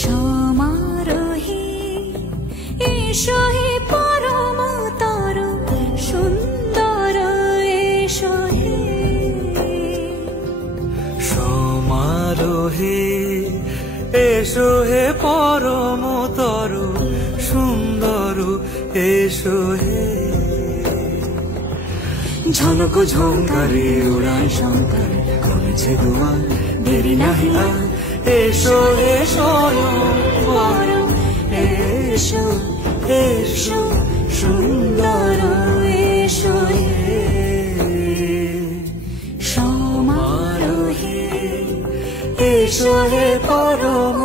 সমারোহে এসো হে পরমতর সুন্দর এসো হে। সমারোহে এসো হে পরমতর সুন্দর এসো হে। ঝনক ঝঙ্কারে উড়ায় শঙ্কর কমেছে দুয়ার দেরি নাহি আর। এসো এসো পর এসো এসো সুন্দর এসো হে। সমারোহে এসো হে পরম